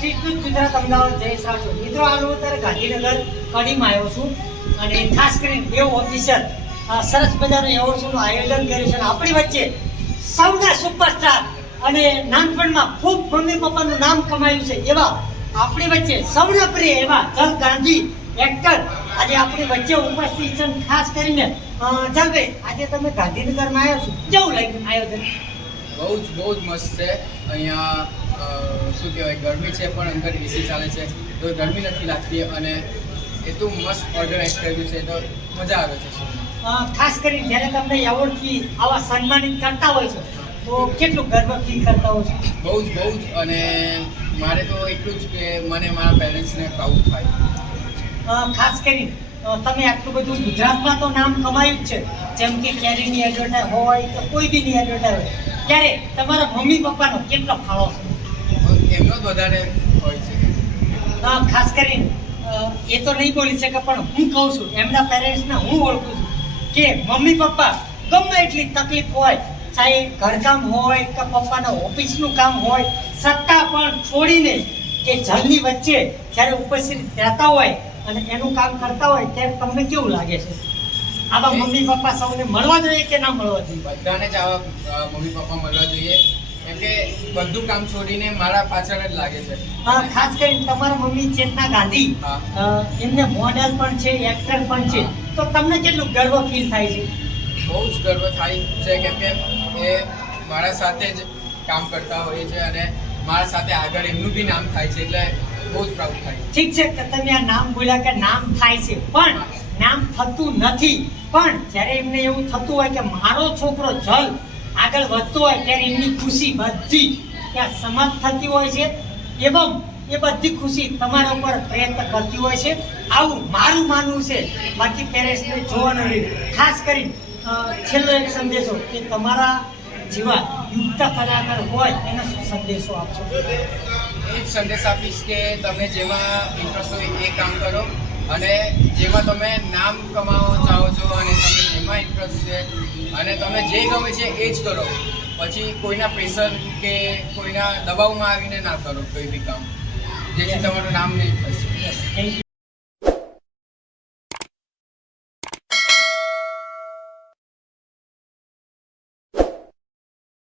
અમદાવાદ જય સાચો. મિત્રો, હાલ હું અત્યારે ગાંધીનગર કડીમાં આવ્યો છું અને ખાસ કરીને બે ઓફિસર સરસ મજાનું એવોર્ડ શોનું આયોજન કર્યું છે આપણી વચ્ચે સૌના સુપરસ્ટાર અને નાનપણમાં ખૂબ મમ્મી પપ્પાનું નામ કમાયું છે એવા આપણી વચ્ચે સૌના પ્રિય એવા જલ ગાંધી એક્ટર આજે આપણી વચ્ચે ઉપસ્થિત છે ખાસ કરીને જલભાઈ, આજે તમે ગાંધીનગરમાં આવ્યા છો. કેવું લાગ્યું આયોજન? બહુ જ બહુ જ મસ્ત છે. અહીંયા શું કહેવાય ગરમી છે પણ અંદર એસી ચાલે છે. તો ગરમી નથી લાગતી અને એટલું મસ્ત ઓર્ગેનાઇઝ કર્યું છે તો મજા આવે છે ખાસ કરીને જ્યારે તમને એવોર્ડથી આવા સન્માનિત કરતા હોય છે તો કેટલું ગર્વ ફીલ કરતા હોય છે? બહુ જ બહુ જ. અને મારે તો એટલું જ કે મને મારા પેરેન્ટ્સને પ્રાઉડ થાય. ખાસ કરીને તમે આટલું બધું ગુજરાતમાં તો નામ કમાયું જ છે. જેમ કે કેરીની એડવર્ટાઇઝ હોય કે કોઈ બીની એડવર્ટાઇઝ હોય. ત્યારે તમારા મમ્મી પપ્પાનો કેટલો ફાળો છે એમનો જ વધારે હોય છે. ખાસ કરીને એ તો નહીં બોલી શકે પણ હું કહું છું એમના પેરેન્ટ્સને હું ઓળખું છું કે મમ્મી પપ્પા ગમે એટલી તકલીફ હોય ચાહે ઘરકામ હોય કે પપ્પાના ઓફિસનું કામ હોય સત્તા પણ છોડીને કે જલની વચ્ચે જ્યારે ઉપસ્થિત રહેતા હોય અને એનું કામ કરતા હોય ત્યારે તમને કેવું લાગે છે? આવા મમ્મી પપ્પા સૌને મળવા જોઈએ કે ના મળવા જોઈએ? બધાને જ આવા મમ્મી પપ્પા મળવા જોઈએ. કેમ કે બધું કામ છોડીને મારા પાછળ જ લાગે છે. ખાસ કરીને તમારા મમ્મી ચેતના ગાંધી એમને મોડેલ પણ છે એક્ટર પણ છે. તો તમને કેટલું ગર્વ ફીલ થાય છે? બહુ જ ગર્વ થાય છે કેમ કે એ મારા સાથે જ કામ કરતા હોય છે અને મારા સાથે આગળ એમનું બી નામ થાય છે એટલે બહુ જ પ્રાઉડ થાય. ઠીક છે કે તમે આ નામ બોલ્યા કે નામ થાય છે પણ નામ થતું નથી. પણ જ્યારે એમને એવું થતું હોય કે મારો છોકરો જલ આગળ વધતો હોય ત્યારે એમની ખુશી બધી ત્યાં સમાપ્ત થતી હોય છે. એવમ એ બધી ખુશી તમારા ઉપર પ્રયત્ન કરતી હોય છે. આવું મારું માનવું છે. બાકી પેરેન્ટ્સને જોવાનું નહીં. ખાસ કરી છેલ્લો એક સંદેશો કે તમારા જેવા યુક્ત કલાકાર હોય એનો શું સંદેશો આપશો? એ જ સંદેશ આપીશ કે તમે જેમાં ઇન્ટરેસ્ટ હોય એ કામ કરો. અને જેમાં તમે નામ કમાવા ચાહો છો અને તમે એમાં ઇન્ટરેસ્ટ છે અને તમે જે ગમે છે એ જ કરો. પછી કોઈના પ્રેશર કે કોઈના દબાવમાં આવીને ના કરો કોઈ બી કામ. જેથી તમારું નામ નહીં થશે થેન્ક યુ